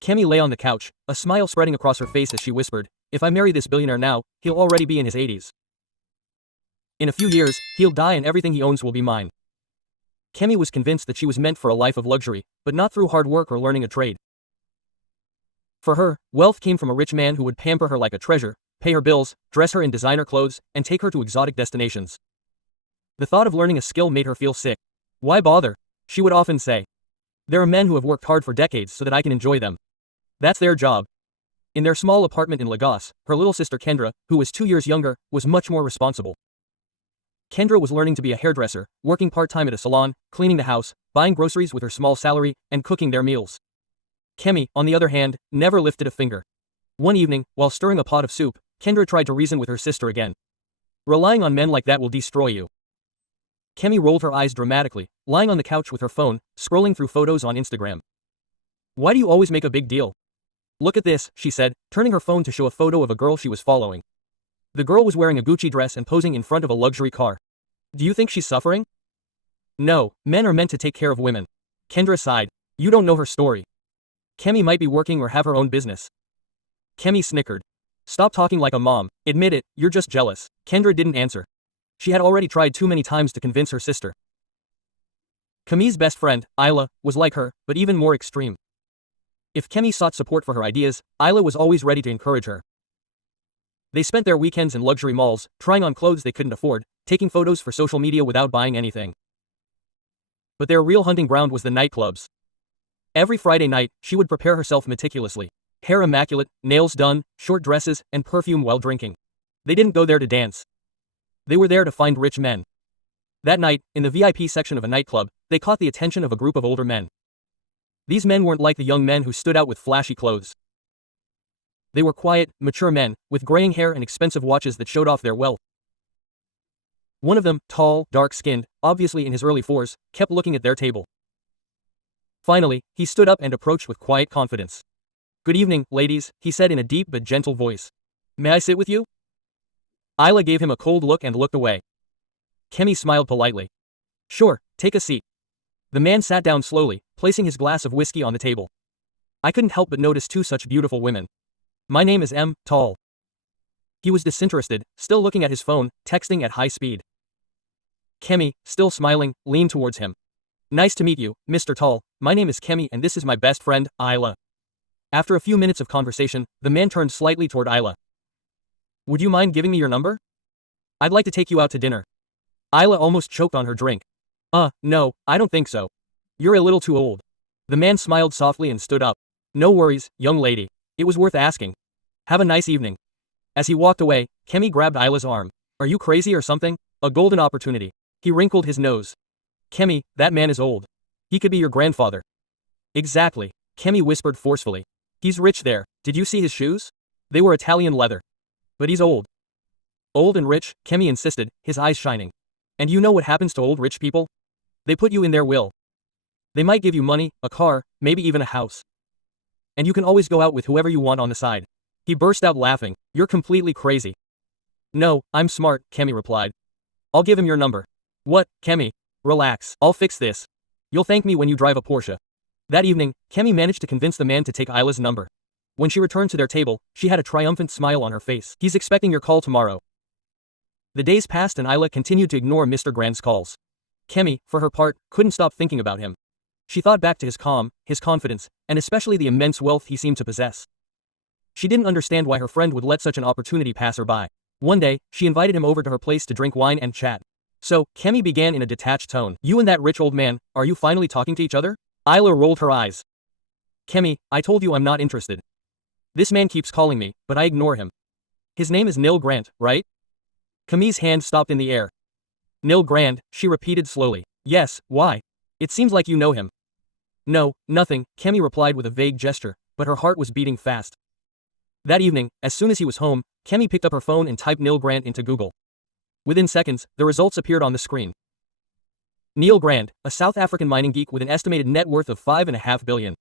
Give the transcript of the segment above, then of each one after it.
𝐀𝐻 lay on the couch, a smile spreading across her face as she whispered, "If I marry this billionaire now, he'll already be in his 80s. In a few years, he'll die and everything he owns will be mine." 𝐀𝐻 was convinced that she was meant for a life of luxury, but not through hard work or learning a trade. For her, wealth came from a rich man who would pamper her like a treasure, pay her bills, dress her in designer clothes, and take her to exotic destinations. The thought of learning a skill made her feel sick. "Why bother?" she would often say. "There are men who have worked hard for decades so that I can enjoy them. That's their job." In their small apartment in Lagos, her little sister Kendra, who was 2 years younger, was much more responsible. Kendra was learning to be a hairdresser, working part-time at a salon, cleaning the house, buying groceries with her small salary, and cooking their meals. 𝐀𝐻, on the other hand, never lifted a finger. One evening, while stirring a pot of soup, Kendra tried to reason with her sister again. "Relying on men like that will destroy you." 𝐀𝐻 rolled her eyes dramatically, lying on the couch with her phone, scrolling through photos on Instagram. "Why do you always make a big deal? Look at this," she said, turning her phone to show a photo of a girl she was following. The girl was wearing a Gucci dress and posing in front of a luxury car. "Do you think she's suffering?" "No, men are meant to take care of women." Kendra sighed. "You don't know her story. 𝐀𝐻 might be working or have her own business." 𝐀𝐻 snickered. "Stop talking like a mom, admit it, you're just jealous." Kendra didn't answer. She had already tried too many times to convince her sister. 𝐀𝐻's best friend, 𝐬𝐿A, was like her, but even more extreme. If 𝐀𝐻 sought support for her ideas, 𝐬𝐿A was always ready to encourage her. They spent their weekends in luxury malls, trying on clothes they couldn't afford, taking photos for social media without buying anything. But their real hunting ground was the nightclubs. Every Friday night, she would prepare herself meticulously. Hair immaculate, nails done, short dresses, and perfume while drinking. They didn't go there to dance. They were there to find rich men. That night, in the VIP section of a nightclub, they caught the attention of a group of older men. These men weren't like the young men who stood out with flashy clothes. They were quiet, mature men, with graying hair and expensive watches that showed off their wealth. One of them, tall, dark-skinned, obviously in his early 40s, kept looking at their table. Finally, he stood up and approached with quiet confidence. "Good evening, ladies," he said in a deep but gentle voice. "May I sit with you?" 𝐬𝐿A gave him a cold look and looked away. 𝐀𝐻 smiled politely. "Sure, take a seat." The man sat down slowly, placing his glass of whiskey on the table. "I couldn't help but notice two such beautiful women. My name is 𝐻𝐿. He was disinterested, still looking at his phone, texting at high speed. 𝐀𝐻, still smiling, leaned towards him. "Nice to meet you, Mr. 𝐻𝐿. My name is 𝐀𝐻 and this is my best friend, 𝐬𝐿A." After a few minutes of conversation, the man turned slightly toward 𝐬𝐿A. "Would you mind giving me your number? I'd like to take you out to dinner." 𝐬𝐿A almost choked on her drink. No, I don't think so. You're a little too old." The man smiled softly and stood up. "No worries, young lady. It was worth asking. Have a nice evening." As he walked away, 𝐀𝐻 grabbed 𝐬𝐿A's arm. "Are you crazy or something? A golden opportunity." He wrinkled his nose. "𝐀𝐻, that man is old. He could be your grandfather." "Exactly," 𝐀𝐻 whispered forcefully. "He's rich there. Did you see his shoes? They were Italian leather. But he's old." "Old and rich?" 𝐀𝐻 insisted, his eyes shining. "And you know what happens to old rich people? They put you in their will. They might give you money, a car, maybe even a house. And you can always go out with whoever you want on the side." He burst out laughing. "You're completely crazy." "No, I'm smart," 𝐀𝐻 replied. "I'll give him your number." "What, 𝐀𝐻? Relax, I'll fix this. You'll thank me when you drive a Porsche." That evening, 𝐀𝐻 managed to convince the man to take 𝐬𝐿A's number. When she returned to their table, she had a triumphant smile on her face. "He's expecting your call tomorrow." The days passed and 𝐬𝐿A continued to ignore Mr. Grand's calls. 𝐀𝐻, for her part, couldn't stop thinking about him. She thought back to his calm, his confidence, and especially the immense wealth he seemed to possess. She didn't understand why her friend would let such an opportunity pass her by. One day, she invited him over to her place to drink wine and chat. "So," 𝐀𝐻 began in a detached tone, "you and that rich old man, are you finally talking to each other?" 𝐬𝐿A rolled her eyes. "𝐀𝐻, I told you I'm not interested. This man keeps calling me, but I ignore him. His name is 𝐁𝐿 Grant, right?" 𝐀𝐻's hand stopped in the air. "𝐁𝐿 Grant," she repeated slowly. "Yes, why? It seems like you know him." "No, nothing," 𝐀𝐻 replied with a vague gesture, but her heart was beating fast. That evening, as soon as he was home, 𝐀𝐻 picked up her phone and typed 𝐁𝐿 Grant into Google. Within seconds, the results appeared on the screen. 𝐁𝐿 Grant, a South African mining geek with an estimated net worth of $5.5 billion.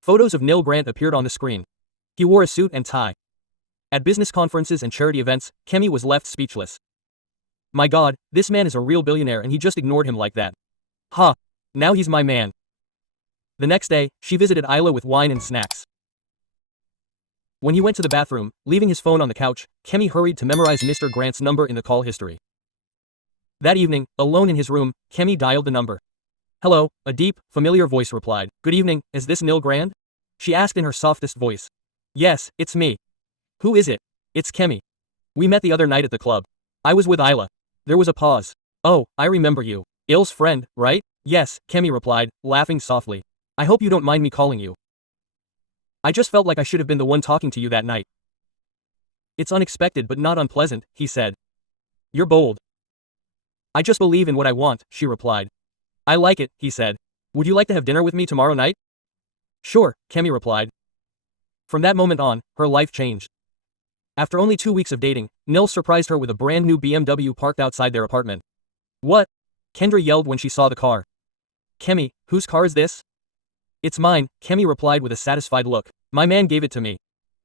Photos of 𝐁𝐿 Grant appeared on the screen. He wore a suit and tie. At business conferences and charity events, 𝐀𝐻 was left speechless. My God, this man is a real billionaire and he just ignored him like that. Ha! Now he's my man. The next day, she visited 𝐬𝐿A with wine and snacks. When he went to the bathroom, leaving his phone on the couch, 𝐀𝐻𝐫 hurried to memorize Mr. Grant's number in the call history. That evening, alone in his room, 𝐀𝐻𝐫 dialed the number. Hello, a deep, familiar voice replied. Good evening, is this 𝐁𝐿 Grant? She asked in her softest voice. Yes, it's me. Who is it? It's 𝐀𝐻𝐫. We met the other night at the club. I was with 𝐿a. There was a pause. Oh, I remember you. 𝐿's friend, right? Yes, 𝐀𝐻𝐫 replied, laughing softly. I hope you don't mind me calling you. I just felt like I should have been the one talking to you that night. It's unexpected but not unpleasant, he said. You're bold. I just believe in what I want, she replied. I like it, he said. Would you like to have dinner with me tomorrow night? Sure, 𝐀𝐻𝐫 replied. From that moment on, her life changed. After only 2 weeks of dating, 𝐁𝐿 surprised her with a brand new BMW parked outside their apartment. What? Kendra yelled when she saw the car. 𝐀𝐻𝐫, whose car is this? It's mine, 𝐀𝐻𝐫 replied with a satisfied look. My man gave it to me.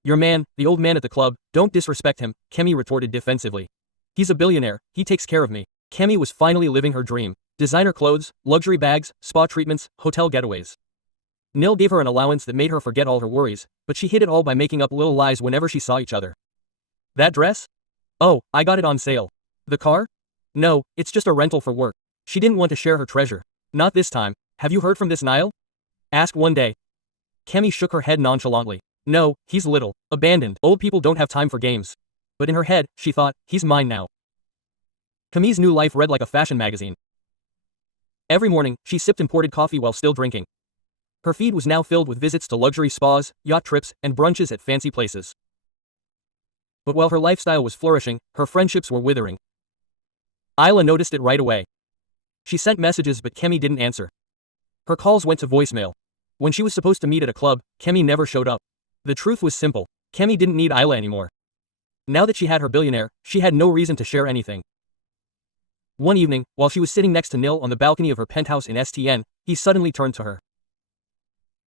Your man, the old man at the club, don't disrespect him, 𝐀𝐻𝐫 retorted defensively. He's a billionaire, he takes care of me. 𝐀𝐻𝐫 was finally living her dream. Designer clothes, luxury bags, spa treatments, hotel getaways. 𝐁𝐿 gave her an allowance that made her forget all her worries, but she hid it all by making up little lies whenever she saw each other. That dress? Oh, I got it on sale. The car? No, it's just a rental for work. She didn't want to share her treasure. Not this time. Have you heard from this 𝐁𝐿? Asked one day. 𝐀𝐻𝐫 shook her head nonchalantly. No, he's little, abandoned. Old people don't have time for games. But in her head, she thought, he's mine now. 𝐀𝐻𝐫's new life read like a fashion magazine. Every morning, she sipped imported coffee while still drinking. Her feed was now filled with visits to luxury spas, yacht trips, and brunches at fancy places. But while her lifestyle was flourishing, her friendships were withering. 𝐿a noticed it right away. She sent messages but 𝐀𝐻𝐫 didn't answer. Her calls went to voicemail. When she was supposed to meet at a club, 𝐀𝐻𝐫 never showed up. The truth was simple. 𝐀𝐻𝐫 didn't need 𝐿a anymore. Now that she had her billionaire, she had no reason to share anything. One evening, while she was sitting next to 𝐁𝐿 on the balcony of her penthouse in STN, he suddenly turned to her.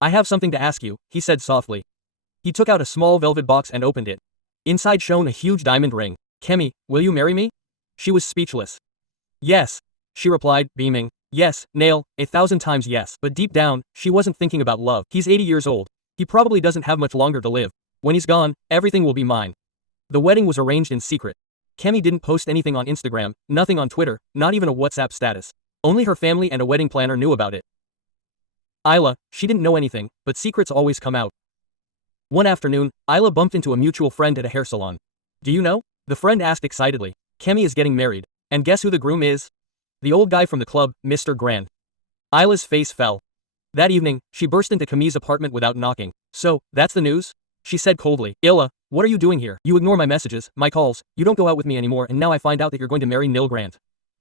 I have something to ask you, he said softly. He took out a small velvet box and opened it. Inside shone a huge diamond ring. 𝐀𝐻𝐫, will you marry me? She was speechless. Yes, she replied, beaming. Yes, 𝐁𝐿, 1,000 times yes. But deep down, she wasn't thinking about love. He's 80 years old. He probably doesn't have much longer to live. When he's gone, everything will be mine. The wedding was arranged in secret. 𝐀𝐻𝐫 didn't post anything on Instagram, nothing on Twitter, not even a WhatsApp status. Only her family and a wedding planner knew about it. 𝐿a, she didn't know anything, but secrets always come out. One afternoon, 𝐿a bumped into a mutual friend at a hair salon. Do you know? The friend asked excitedly. 𝐀𝐻𝐫 is getting married. And guess who the groom is? The old guy from the club, Mr. Grant. 𝐿a's face fell. That evening, she burst into 𝐀𝐻𝐫's apartment without knocking. So, that's the news? She said coldly. 𝐿a, what are you doing here? You ignore my messages, my calls, you don't go out with me anymore and now I find out that you're going to marry 𝐁𝐿 Grant.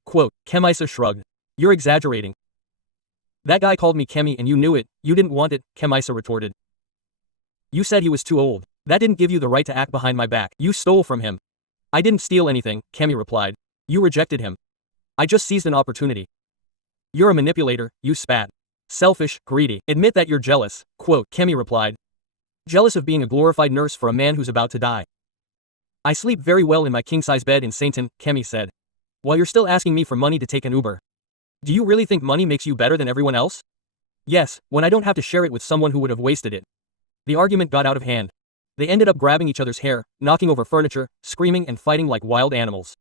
Quote, 𝐀𝐻𝐫 shrugged. You're exaggerating. That guy called me 𝐀𝐻𝐫 and you knew it, you didn't want it, 𝐀𝐻𝐫 retorted. You said he was too old. That didn't give you the right to act behind my back. You stole from him. I didn't steal anything, 𝐀𝐻𝐫 replied. You rejected him. I just seized an opportunity. You're a manipulator, you spat. Selfish, greedy. Admit that you're jealous, quote, 𝐀𝐻𝐫 replied. Jealous of being a glorified nurse for a man who's about to die. I sleep very well in my king-size bed in Sainton, 𝐀𝐻𝐫 said. While you're still asking me for money to take an Uber. Do you really think money makes you better than everyone else? Yes, when I don't have to share it with someone who would have wasted it. The argument got out of hand. They ended up grabbing each other's hair, knocking over furniture, screaming and fighting like wild animals.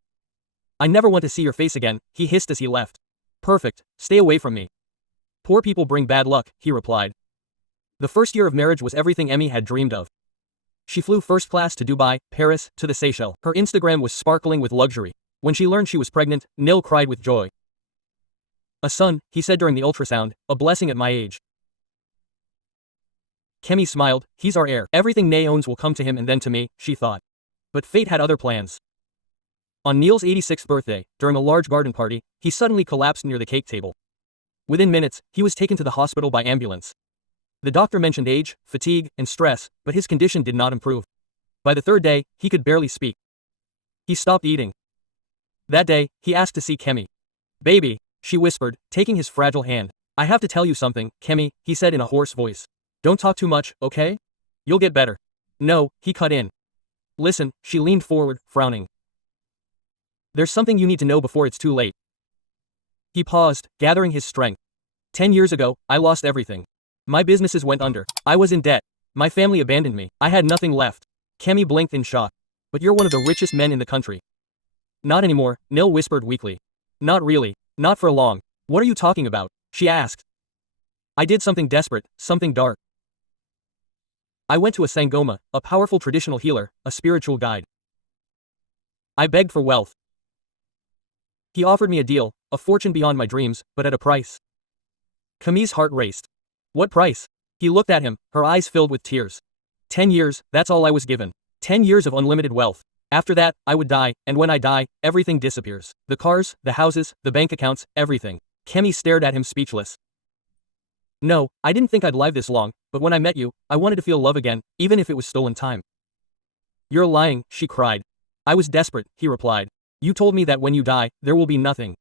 I never want to see your face again, he hissed as he left. Perfect, stay away from me. Poor people bring bad luck, he replied. The first year of marriage was everything 𝐀𝐻𝐫 had dreamed of. She flew first class to Dubai, Paris, to the Seychelles. Her Instagram was sparkling with luxury. When she learned she was pregnant, 𝐁𝐿 cried with joy. A son, he said during the ultrasound, a blessing at my age. 𝐀𝐻𝐫 smiled, he's our heir. Everything 𝐁𝐿 owns will come to him and then to me, she thought. But fate had other plans. On 𝐁𝐿's 86th birthday, during a large garden party, he suddenly collapsed near the cake table. Within minutes, he was taken to the hospital by ambulance. The doctor mentioned age, fatigue, and stress, but his condition did not improve. By the third day, he could barely speak. He stopped eating. That day, he asked to see 𝐀𝐻𝐫. Baby, she whispered, taking his fragile hand. I have to tell you something, 𝐀𝐻𝐫, he said in a hoarse voice. Don't talk too much, okay? You'll get better. No, he cut in. Listen, she leaned forward, frowning. There's something you need to know before it's too late. He paused, gathering his strength. 10 years ago, I lost everything. My businesses went under. I was in debt. My family abandoned me. I had nothing left. 𝐀𝐿 blinked in shock. But you're one of the richest men in the country. Not anymore, 𝐀𝐿 whispered weakly. Not really. Not for long. What are you talking about? She asked. I did something desperate, something dark. I went to a sangoma, a powerful traditional healer, a spiritual guide. I begged for wealth. He offered me a deal, a fortune beyond my dreams, but at a price. 𝐀𝐿's heart raced. What price? He looked at him, her eyes filled with tears. 10 years, that's all I was given. 10 years of unlimited wealth. After that, I would die, and when I die, everything disappears. The cars, the houses, the bank accounts, everything. 𝐀𝐿 stared at him speechless. No, I didn't think I'd live this long, but when I met you, I wanted to feel love again, even if it was stolen time. You're lying, she cried. I was desperate, he replied. You told me that when you die, there will be nothing.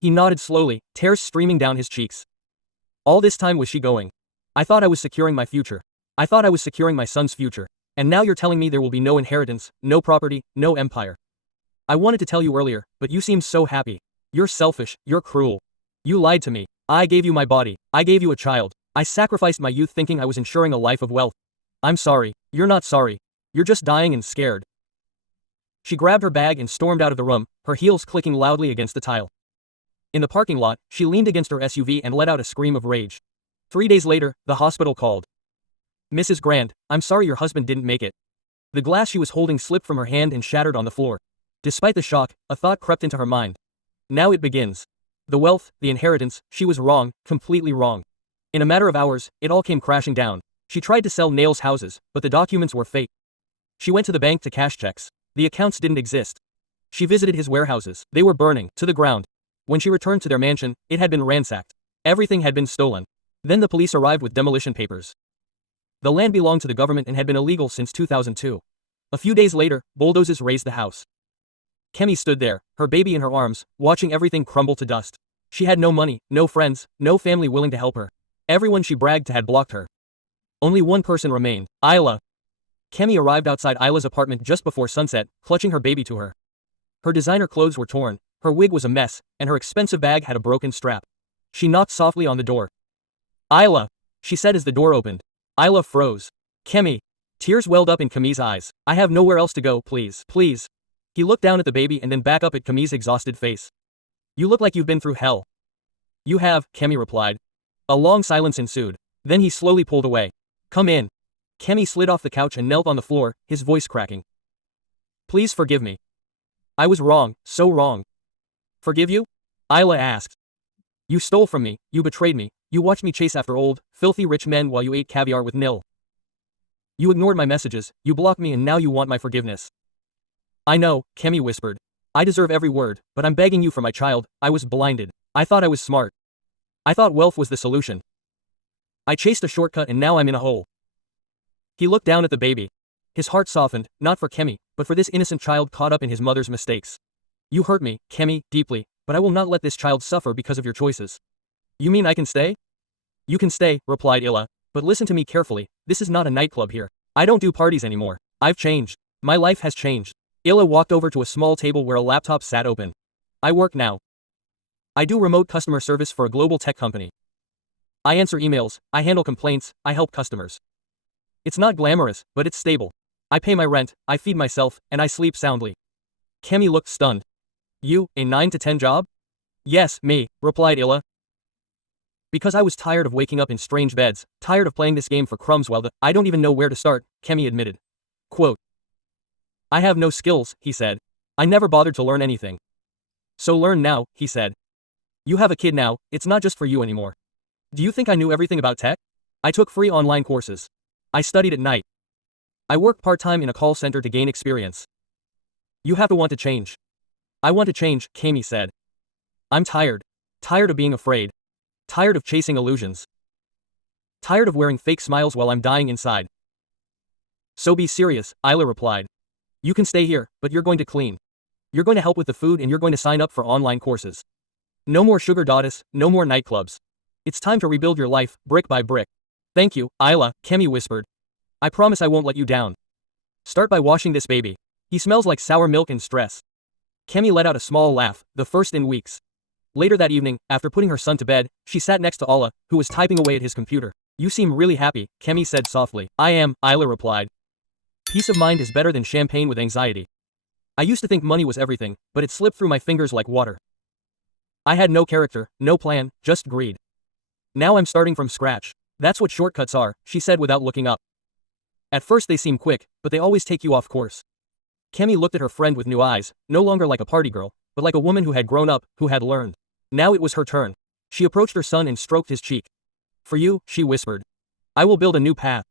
He nodded slowly, tears streaming down his cheeks. All this time was she going? I thought I was securing my future. I thought I was securing my son's future. And now you're telling me there will be no inheritance, no property, no empire. I wanted to tell you earlier, but you seemed so happy. You're selfish, you're cruel. You lied to me. I gave you my body. I gave you a child. I sacrificed my youth thinking I was ensuring a life of wealth. I'm sorry. You're not sorry. You're just dying and scared. She grabbed her bag and stormed out of the room, her heels clicking loudly against the tile. In the parking lot, she leaned against her SUV and let out a scream of rage. 3 days later, the hospital called. Mrs. Grant, I'm sorry your husband didn't make it. The glass she was holding slipped from her hand and shattered on the floor. Despite the shock, a thought crept into her mind. Now it begins. The wealth, the inheritance, she was wrong, completely wrong. In a matter of hours, it all came crashing down. She tried to sell 𝐀𝐿's houses, but the documents were fake. She went to the bank to cash checks. The accounts didn't exist. She visited his warehouses. They were burning, to the ground. When she returned to their mansion, it had been ransacked. Everything had been stolen. Then the police arrived with demolition papers. The land belonged to the government and had been illegal since 2002. A few days later, bulldozers razed the house. 𝐀𝐿 stood there, her baby in her arms, watching everything crumble to dust. She had no money, no friends, no family willing to help her. Everyone she bragged to had blocked her. Only one person remained, 𝐿𝐿. 𝐀𝐿 arrived outside 𝐿𝐿's apartment just before sunset, clutching her baby to her. Her designer clothes were torn, her wig was a mess, and her expensive bag had a broken strap. She knocked softly on the door. 𝐿𝐿, she said as the door opened. 𝐿𝐿 froze. 𝐀𝐿. Tears welled up in 𝐀𝐿's eyes. I have nowhere else to go, please, please. He looked down at the baby and then back up at 𝐀𝐿's exhausted face. You look like you've been through hell. You have, 𝐀𝐿 replied. A long silence ensued. Then he slowly pulled away. Come in. 𝐀𝐿 slid off the couch and knelt on the floor, his voice cracking. Please forgive me. I was wrong, so wrong. Forgive you? 𝐿𝐿 asked. You stole from me, you betrayed me, you watched me chase after old, filthy rich men while you ate caviar with 𝐀𝐿. You ignored my messages, you blocked me and now you want my forgiveness. I know, 𝐀𝐿 whispered. I deserve every word, but I'm begging you for my child. I was blinded. I thought I was smart. I thought wealth was the solution. I chased a shortcut and now I'm in a hole. He looked down at the baby. His heart softened, not for 𝐀𝐿, but for this innocent child caught up in his mother's mistakes. You hurt me, 𝐀𝐿, deeply, but I will not let this child suffer because of your choices. You mean I can stay? You can stay, replied 𝐿𝐿, but listen to me carefully, this is not a nightclub here. I don't do parties anymore. I've changed. My life has changed. 𝐿𝐿 walked over to a small table where a laptop sat open. I work now. I do remote customer service for a global tech company. I answer emails, I handle complaints, I help customers. It's not glamorous, but it's stable. I pay my rent, I feed myself, and I sleep soundly. 𝐀𝐿 looked stunned. You, a 9 to 10 job? Yes, me, replied 𝐿𝐿. Because I was tired of waking up in strange beds, tired of playing this game for crumbs while I don't even know where to start, 𝐀𝐿 admitted. Quote. I have no skills, he said. I never bothered to learn anything. So learn now, he said. You have a kid now, it's not just for you anymore. Do you think I knew everything about tech? I took free online courses. I studied at night. I worked part-time in a call center to gain experience. You have to want to change. I want to change, 𝐀𝐿 said. I'm tired. Tired of being afraid. Tired of chasing illusions. Tired of wearing fake smiles while I'm dying inside. So be serious, 𝐿𝐿 replied. You can stay here, but you're going to clean. You're going to help with the food and you're going to sign up for online courses. No more sugar daddies, no more nightclubs. It's time to rebuild your life, brick by brick. Thank you, 𝐿𝐿, 𝐀𝐿 whispered. I promise I won't let you down. Start by washing this baby. He smells like sour milk and stress. 𝐀𝐿 let out a small laugh, the first in weeks. Later that evening, after putting her son to bed, she sat next to 𝐿𝐿, who was typing away at his computer. You seem really happy, 𝐀𝐿 said softly. I am, 𝐿𝐿 replied. Peace of mind is better than champagne with anxiety. I used to think money was everything, but it slipped through my fingers like water. I had no character, no plan, just greed. Now I'm starting from scratch. That's what shortcuts are, she said without looking up. At first they seem quick, but they always take you off course. 𝐀𝐿 looked at her friend with new eyes, no longer like a party girl, but like a woman who had grown up, who had learned. Now it was her turn. She approached her son and stroked his cheek. For you, she whispered. I will build a new path.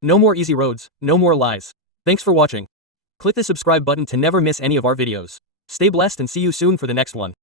No more easy roads, no more lies. Thanks for watching. Click the subscribe button to never miss any of our videos. Stay blessed and see you soon for the next one.